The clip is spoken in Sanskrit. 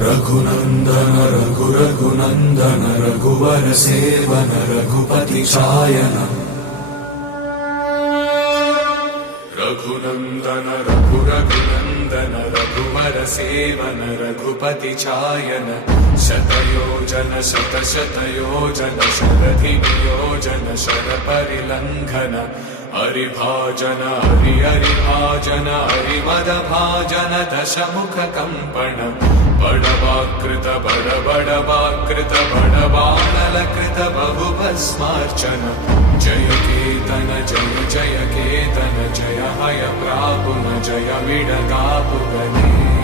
रघुनंदन रघुनंदन रघुवर सेवन रघुपति चायन रघुनंदन रघुनंदन रघुवर सेवन रघुपति चायन शतयोजन शतशतयोजन शरधियोजन शरपरिलंघन हरिभाजन हरिभाजन हरिमदभाजन दशमुख कंपन बड़वाकृत बड़वाकृत बड़वानलकृत बहुभस्मार्चन जय केतन जय जय केतन जय हय प्रापुन जय मिडगापुगने।